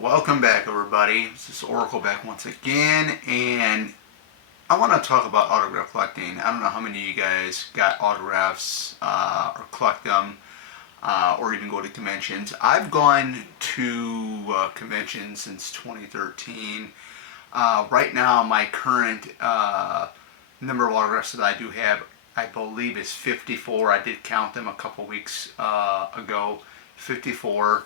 Welcome back, everybody. This is Oracle back once again, and I want to talk about autograph collecting. I don't know how many of you guys got autographs or collect them, or even go to conventions. I've gone to conventions since 2013. Right now, my current number of autographs that I do have, I believe, is 54. I did count them a couple weeks ago. 54.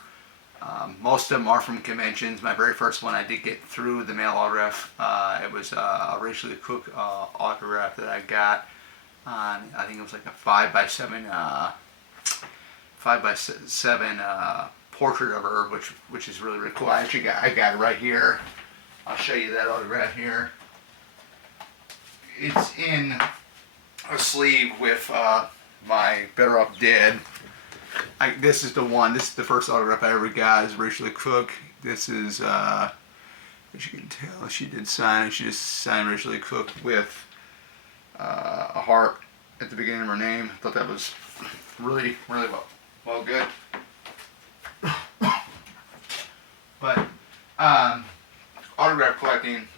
Most of them are from conventions. My very first one I did get through the mail autograph. It was a Rachel Cook autograph that I got on, I think it was like a 5x7 portrait of her, which is really cool. I got it right here. I'll show you that autograph here. It's in a sleeve with my Better Off Dead. This is the one. This is the first autograph I ever got. Is Rachel Cook. This is, as you can tell, she did sign. She just signed Rachel Cook with a heart at the beginning of her name. I thought that was really well good. But autograph collecting,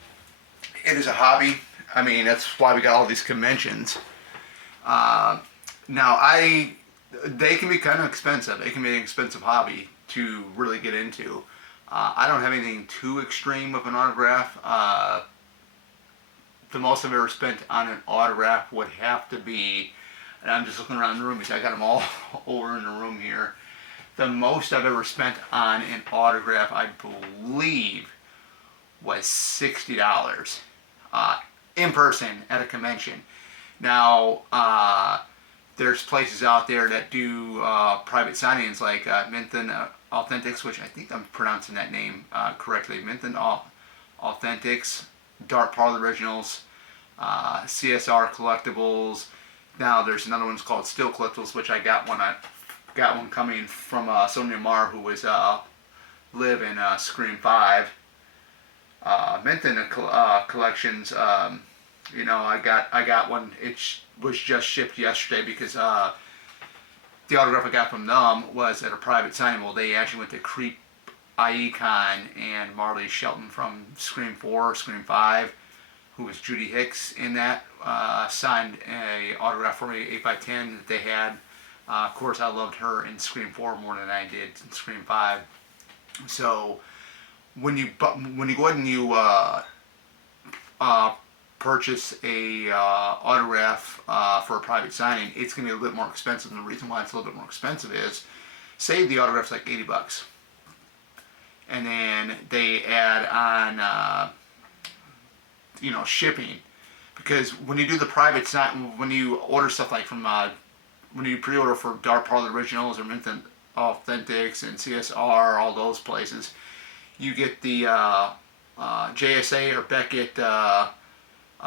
it is a hobby. I mean, that's why we got all these conventions. They can be kind of expensive. It can be an expensive hobby to really get into. I don't have anything too extreme with an autograph. The most I've ever spent on an autograph would have to be, and I'm just looking around the room because I got them all over in the room here. The most I've ever spent on an autograph, I believe, was $60 in person at a convention. Now, there's places out there that do private signings like Minton Authentics, which I think I'm pronouncing that name correctly. Minton Authentics, Dark Parlor Originals, CSR Collectibles. Now there's another one called Still Collectibles, which I got one coming from Sonia Marr, who was live in Scream 5. Minton Collections. I got one. It was just shipped yesterday because the autograph I got from them was at a private signing. Well, they actually went to Creep IECon, and Marley Shelton from Scream 4, Scream 5, who was Judy Hicks in that, signed a autograph for me, 8x10 that they had. Of course, I loved her in Scream 4 more than I did in Scream 5. So when you go ahead and you purchase a autograph for a private signing, it's going to be a little bit more expensive. And the reason why it's a little bit more expensive is, say the autograph's like $80, and then they add on shipping, because when you do the private sign, when you order stuff like from when you pre-order for Dark Parlor Originals or Minton Authentics and CSR, all those places, you get the JSA or Beckett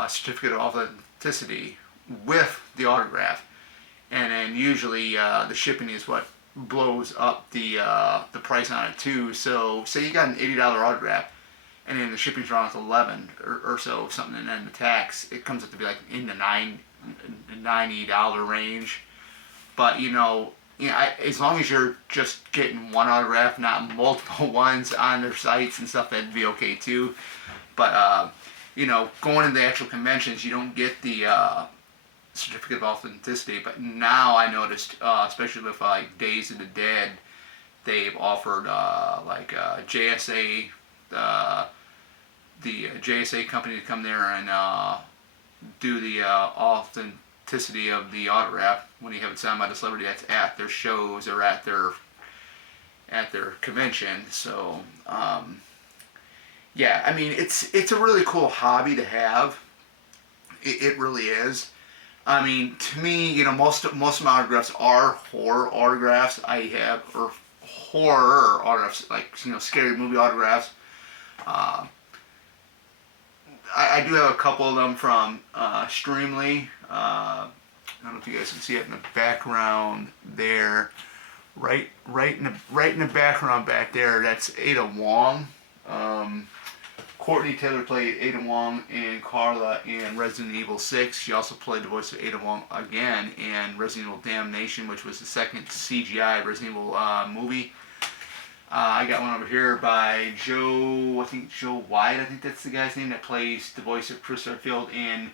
certificate of authenticity with the autograph, and then usually the shipping is what blows up the price on it too. So say you got an $80 autograph, and then the shipping's around $11 or so something, and then the tax, it comes up to be like in the $90 range. But as long as you're just getting one autograph, not multiple ones on their sites and stuff, that'd be okay too. But going into the actual conventions, you don't get the certificate of authenticity. But now I noticed, especially with like Days of the Dead, they've offered JSA, the JSA company to come there and do the authenticity of the autograph when you have it signed by the celebrity that's at their shows or at their convention. So yeah, I mean, it's a really cool hobby to have. It really is. I mean, to me, most of my autographs are horror autographs. I have or horror autographs, like scary movie autographs. I do have a couple of them from Streamly. I don't know if you guys can see it in the background there. Right in the background back there, that's Ada Wong. Courtney Taylor played Ada Wong and Carla in Resident Evil 6. She also played the voice of Ada Wong again in Resident Evil Damnation, which was the second CGI Resident Evil movie. I got one over here by Joe, I think Joe White, I think that's the guy's name, that plays the voice of Chris Redfield in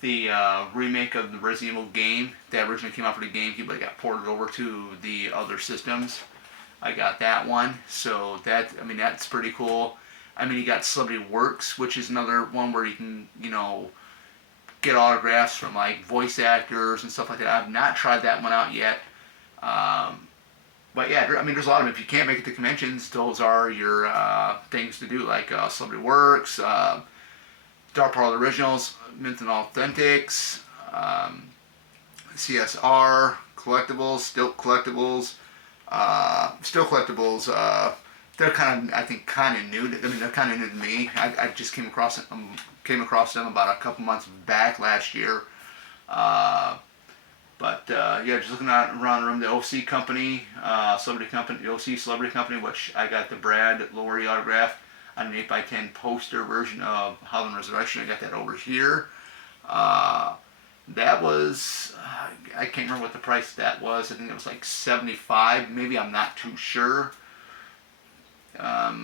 the remake of the Resident Evil game that originally came out for the GameCube, but it got ported over to the other systems. I got that one, so that's pretty cool. I mean, you got Celebrity Works, which is another one where you can, get autographs from like voice actors and stuff like that. I've not tried that one out yet. But yeah, I mean, there's a lot of them. If you can't make it to conventions, those are your things to do, like Celebrity Works, Dark Parlor Originals, Mint and Authentics, CSR, Collectibles, Still Collectibles. Still Collectibles, they're kind of new. They're kind of new to me. I just came across them about a couple months back last year. Yeah, just looking around the room, the OC Company, Celebrity Company, the OC Celebrity Company, which I got the Brad Lorry autograph on an 8x10 poster version of Halloween Resurrection. I got that over here. That was, I can't remember what the price that was. I think it was like $75. Maybe, I'm not too sure. I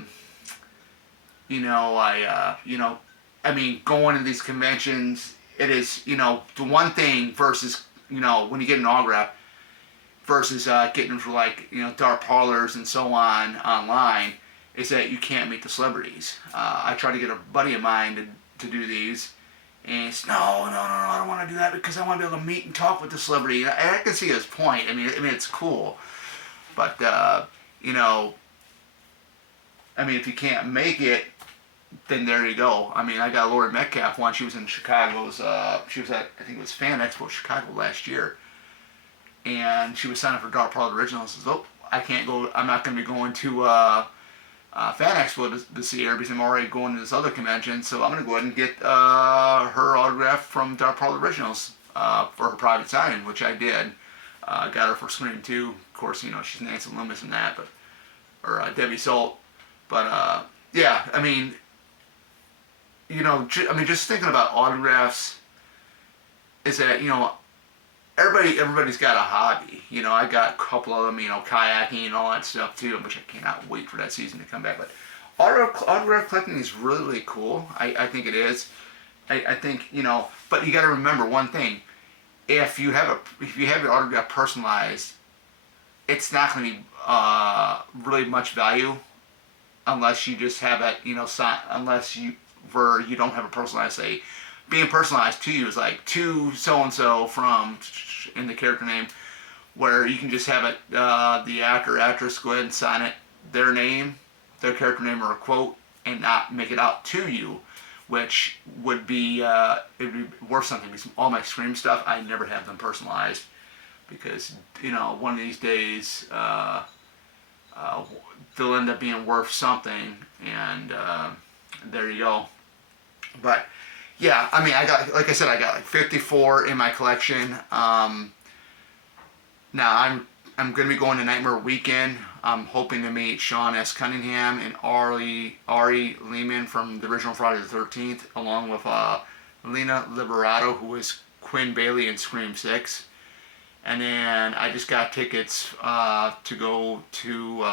mean, going to these conventions, it is, the one thing versus, when you get an autograph versus getting them for like, dark parlors and so on online, is that you can't meet the celebrities. I tried to get a buddy of mine to do these, and he said, no, I don't want to do that because I want to be able to meet and talk with the celebrity. And I can see his point. I mean, it's cool, but if you can't make it, then there you go. I mean, I got Lori Metcalf one. She was in Chicago's. She was at, I think it was Fan Expo Chicago last year, and she was signing for Dark Parlor Originals. Says, oh, I can't go. I'm not going to be going to Fan Expo to see her because I'm already going to this other convention. So I'm going to go ahead and get her autograph from Dark Parlor Originals for her private signing, which I did. Got her for Scream 2. Of course, she's Nancy Loomis in that, or Debbie Salt. But yeah, I mean, just thinking about autographs is that, everybody's got a hobby. I got a couple of them, kayaking and all that stuff too, which I cannot wait for that season to come back. But autograph collecting is really, really cool. I think it is. I think, but you got to remember one thing. If you have your autograph personalized, it's not going to be really much value unless you just have it, unless you don't have a personalized, say, being personalized to you is like to so-and-so from, in the character name, where you can just have it, the actor or actress go ahead and sign it, their name, their character name, or a quote, and not make it out to you, which would be, it'd be worth something, because all my Scream stuff, I never have them personalized, because, one of these days, they'll end up being worth something, and there you go. But yeah, I mean, I got like 54 in my collection. Now I'm gonna be going to Nightmare Weekend. I'm hoping to meet Sean S. Cunningham and Ari Lehman from the original Friday the 13th, along with Lena Liberato, who was Quinn Bailey in Scream 6. And then I just got tickets to go to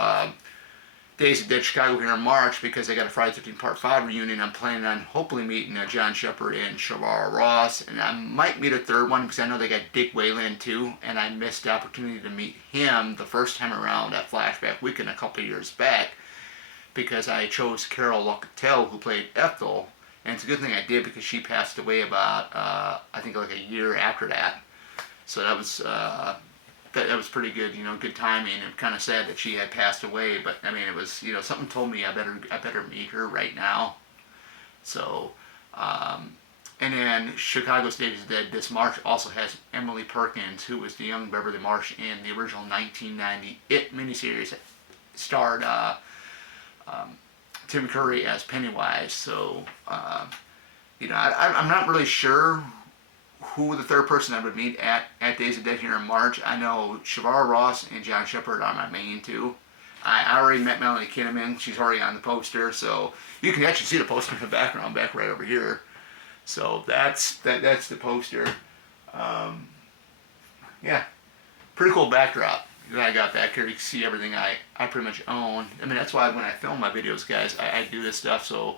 Days of Dead Chicago here in March because I got a Friday 13 Part 5 reunion. I'm planning on hopefully meeting John Shepard and Shavara Ross, and I might meet a third one because I know they got Dick Wayland too, and I missed the opportunity to meet him the first time around at Flashback Weekend a couple of years back because I chose Carol Locatell, who played Ethel, and it's a good thing I did because she passed away about I think like a year after that. So that was that was pretty good, good timing. And kind of sad that she had passed away, but I mean, it was, something told me I better meet her right now. So, and then Chicago's Days of Dead this March also has Emily Perkins, who was the young Beverly Marsh in the original 1990 It miniseries that starred Tim Curry as Pennywise. So, I'm not really sure who the third person I would meet at Days of Dead here in March. I know Shavara Ross and John Shepard are my main two. I already met Melanie Kinnaman. She's already on the poster, so you can actually see the poster in the background, back right over here. So that's the poster. Yeah, pretty cool backdrop. that I got back here, you can see everything I pretty much own. I mean, that's why when I film my videos, guys, I do this stuff. So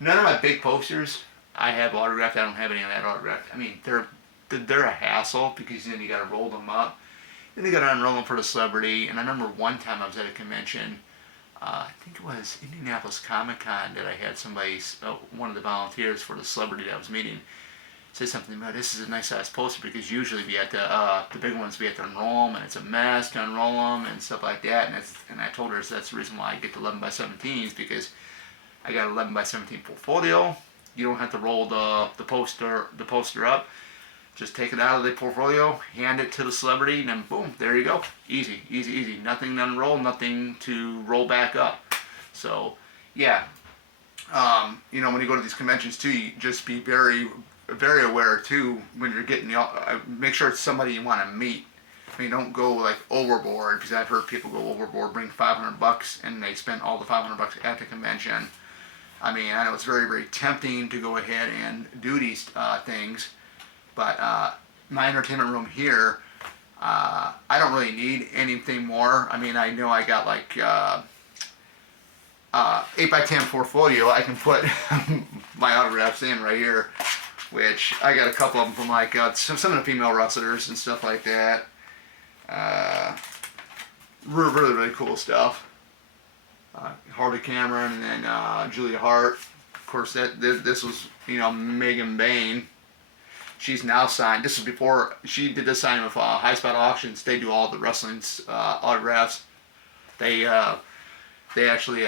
none of my big posters I have autographed. I don't have any of that autographed. I mean, they're a hassle because then you got to roll them up. Then you got to unroll them for the celebrity. And I remember one time I was at a convention, I think it was Indianapolis Comic Con, that I had somebody, one of the volunteers for the celebrity that I was meeting, say something about, this is a nice size poster, because usually we have to, the big ones we have to unroll them, and it's a mess to unroll them and stuff like that. And I told her that's the reason why I get the 11 by 17s, because I got an 11 by 17 portfolio. You don't have to roll the poster up. Just take it out of the portfolio, hand it to the celebrity, and then boom, there you go. Easy, easy, easy. Nothing to unroll, nothing to roll back up. So, yeah. You know, when you go to these conventions too, you just be very, very aware too when you're getting make sure it's somebody you want to meet. I mean, don't go like overboard, because I've heard people go overboard, bring $500, and they spend all the $500 at the convention. I mean, I know it's very, very tempting to go ahead and do these things. But my entertainment room here, I don't really need anything more. I mean, I know I got like 8x10 portfolio. I can put my autographs in right here, which I got a couple of them from like some of the female wrestlers and stuff like that. Really, really, really cool stuff. Harvey Cameron, and then Julia Hart. Of course, this was, you know, Megan Bayne. She's now signed. This was before she did this signing with High Spot Auctions. They do all the wrestling's autographs. They actually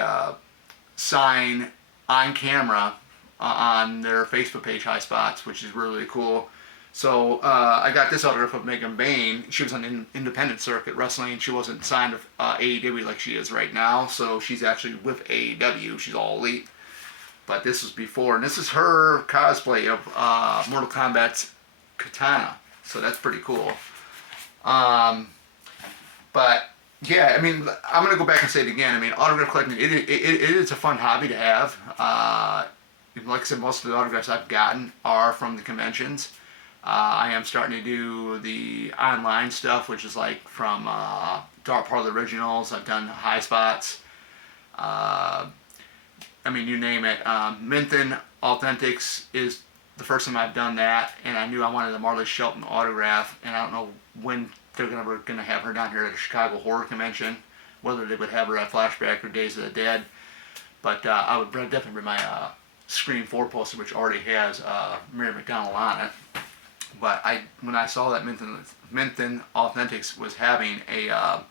sign on camera on their Facebook page, High Spots, which is really, really cool. So I got this autograph of Megan Bayne. She was on the independent circuit wrestling. She wasn't signed with AEW like she is right now. So she's actually with AEW. She's all elite. But this was before, and this is her cosplay of Mortal Kombat's Katana. So that's pretty cool. But yeah, I mean, I'm gonna go back and say it again. I mean, autograph collecting, it is a fun hobby to have. Like I said, most of the autographs I've gotten are from the conventions. I am starting to do the online stuff, which is like from Dark Parlor Originals. I've done High Spots. I mean, you name it. Minton Authentics is the first time I've done that, and I knew I wanted a Marley Shelton autograph, and I don't know when they're gonna have her down here at the Chicago Horror Convention, whether they would have her at Flashback or Days of the Dead. But I would definitely bring my Scream 4 poster, which already has Mary McDonnell on it. But when I saw that Minton Authentics was having a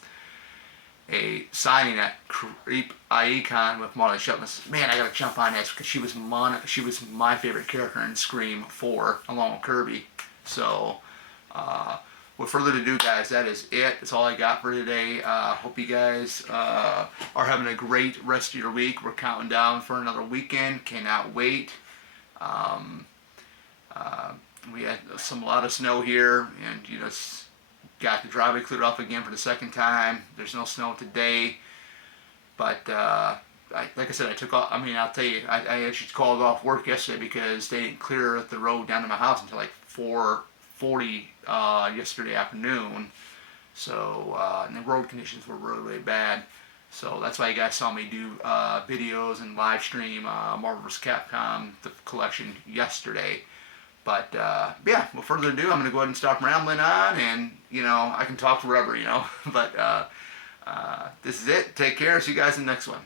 signing at Creep Icon with Marley Shelton, man, I gotta jump on that, because she was my favorite character in Scream 4 along with Kirby. So with further ado, guys, that is it. That's all I got for today. Hope you guys are having a great rest of your week. We're counting down for another weekend. Cannot wait. We had a lot of snow here, and you know, got the driveway cleared off again for the second time. There's no snow today, but like I said, I took off. I mean, I'll tell you, I actually called off work yesterday because they didn't clear the road down to my house until like 4:40 yesterday afternoon. So and the road conditions were really, really bad. So that's why you guys saw me do videos and live stream Marvel vs. Capcom, the collection, yesterday. But yeah, without further ado, I'm going to go ahead and stop rambling on, and you know, I can talk forever, you know. But this is it. Take care. See you guys in the next one.